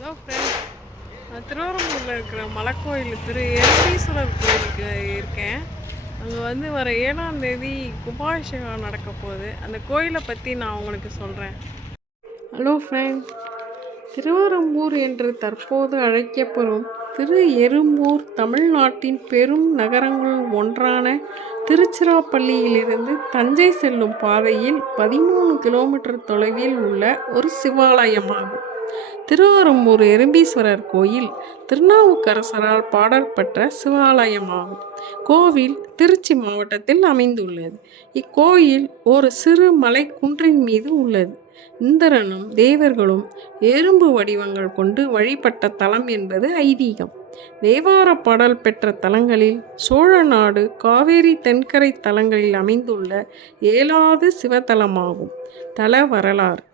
Hello friend, நான் திருவாரூரில் இருக்கிற மலைக்கோயில் திரு எரண்டீஸ்வரர் கோயிலுக்கு இருக்கேன். அங்கே வர 7ஆம் தேதி கும்பாபிஷேகம் நடக்க போகுது. அந்த கோயிலை பற்றி நான் உங்களுக்கு சொல்கிறேன். ஹலோ ஃப்ரெண்ட், திருவரம்பூர் என்று தற்போது அழைக்கப்படும் திரு எறும்பூர் தமிழ்நாட்டின் பெரும் நகரங்களுள் ஒன்றான திருச்சிராப்பள்ளியிலிருந்து தஞ்சை செல்லும் பாதையில் 13 கிலோமீட்டர் தொலைவில் உள்ள ஒரு சிவாலயமாகும். திருவரம்பூர் எறும்பீஸ்வரர் கோயில் திருநாவுக்கரசரால் பாடல் பெற்ற சிவாலயமாகும். கோவில் திருச்சி மாவட்டத்தில் அமைந்துள்ளது. இக்கோயில் ஒரு சிறு மலை குன்றின் மீது உள்ளது. இந்திரனும் தேவர்களும் எறும்பு வடிவங்கள் கொண்டு வழிபட்ட தலம் என்பது ஐதீகம். தேவார பாடல் பெற்ற தலங்களில் சோழ நாடு காவேரி தென்கரை தலங்களில் அமைந்துள்ள 7வது சிவத்தலமாகும். தல வரலாறு: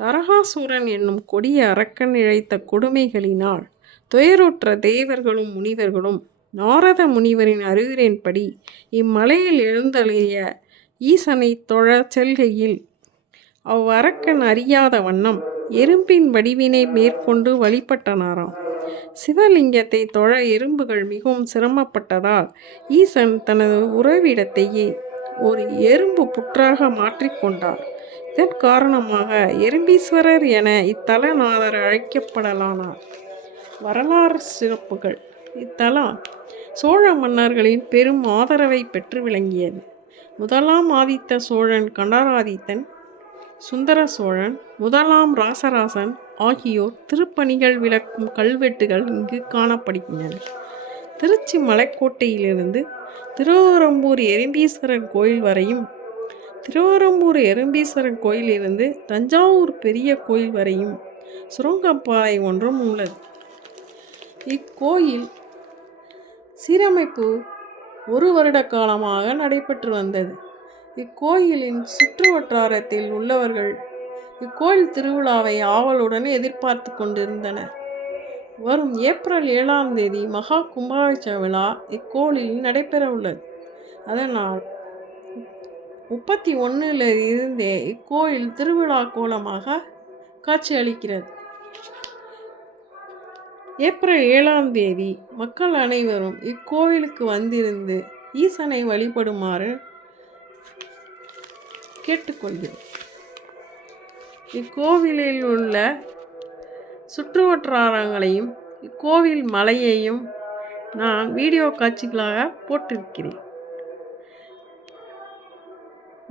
தரகாசூரன் என்னும் கொடிய அரக்கன் இழைத்த கொடுமைகளினால் துயருற்ற தேவர்களும் முனிவர்களும் நாரத முனிவரின் அறிவுரையின்படி இம்மலையில் எழுந்தருளிய ஈசனை தொழ செல்கையில் அவ்வரக்கன் அறியாத வண்ணம் எறும்பின் வடிவினை மேற்கொண்டு வழிபட்டனாராம். சிவலிங்கத்தை தொழ எறும்புகள் மிகவும் சிரமப்பட்டதால் ஈசன் தனது உறைவிடத்தையே ஒரு எறும்பு புற்றாக மாற்றிக்கொண்டார். இதன் காரணமாக எறும்பீஸ்வரர் என இத்தலநாதர் அழைக்கப்படலானார். வரலாறு சிறப்புகள்: இத்தலம் சோழ மன்னர்களின் பெரும் ஆதரவை பெற்று விளங்கியது. முதலாம் ஆதித்த சோழன், கண்டராதித்தன், சுந்தர சோழன், முதலாம் ராசராசன் ஆகியோர் திருப்பணிகள் விளக்கும் கல்வெட்டுகள் இங்கு காணப்படுகின்றன. திருச்சி மலைக்கோட்டையிலிருந்து திருவரம்பூர் எறும்பீஸ்வரர் கோயில் வரையும், திருவரம்பூர் எறும்பீஸ்வரர் கோயிலிருந்து தஞ்சாவூர் பெரிய கோயில் வரையும் சுரங்கப்பாதை ஒன்றும் உள்ளது. இக்கோயில் சீரமைப்பு 1 வருட காலமாக நடைபெற்று வந்தது. இக்கோயிலின் சுற்று வட்டாரத்தில் உள்ளவர்கள் இக்கோயில் திருவிழாவை ஆவலுடன் எதிர்பார்த்து கொண்டிருந்தனர். வரும் ஏப்ரல் 7ஆம் தேதி மகா கும்பாபிஷேக விழா இக்கோயிலில் நடைபெற உள்ளது. அதனால் 31 இருந்தே இக்கோயில் திருவிழா கோலமாக காட்சியளிக்கிறது. ஏப்ரல் 7ஆம் தேதி மக்கள் அனைவரும் இக்கோயிலுக்கு வந்திருந்து ஈசனை வழிபடுமாறு கேட்டுக்கொள்கிறேன். இக்கோவிலில் உள்ள சுற்றுவட்டாரங்களையும் இக்கோவில் மலையையும் நான் வீடியோ காட்சிகளாக போட்டிருக்கிறேன்.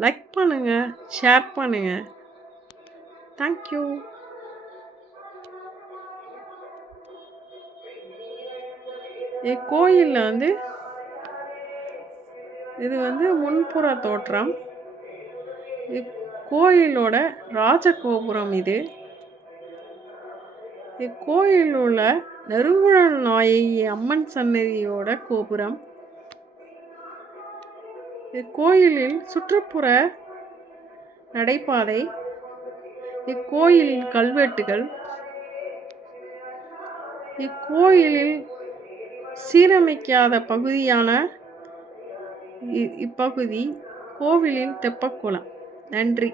லைக் பண்ணுங்க, ஷேர் பண்ணுங்க. தேங்க்யூ. இக்கோயிலில் இது முன்புற தோற்றம். இக்கோயிலோட ராஜகோபுரம் இது. இக்கோயில் உள்ள நறுங்குழல் நாயகி அம்மன் சன்னதியோட கோபுரம். இக்கோயிலில் சுற்றுப்புற நடைபாதை, இக்கோயிலின் கல்வெட்டுகள், இக்கோயிலில் சீரமைக்காத பகுதியான இப்பகுதி கோவிலின் தெப்பக்குளம். நன்றி.